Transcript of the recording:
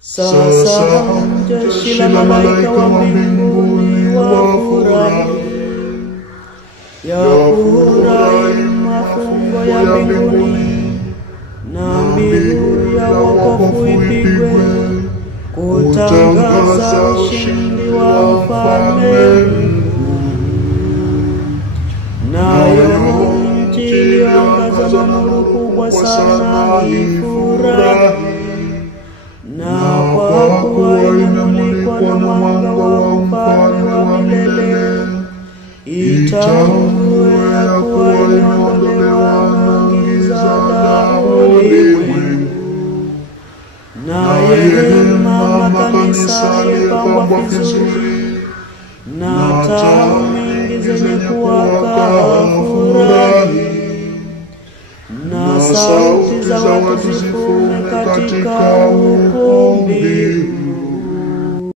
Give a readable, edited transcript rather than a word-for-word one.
Sasa jeshi la malaika wa mbinguni wafurahi, yafurahi mafungo ya mbinguni, na mbiu ya wokovu ipigwe, kutangaza ushindi wa mfalme. Nayo nchi iliyoangaza nuru kubwa sana ifurahi, na kwa kuwa imemulikwa na mwanga wa ufalme wa milele, itambue ya kuwa imeondolewa na giza la ulimwengu. Naye mama kanisa aliyepambwa vizuri na taa nyingi zenye kuwaka furahi, na sauti za watu zifume katika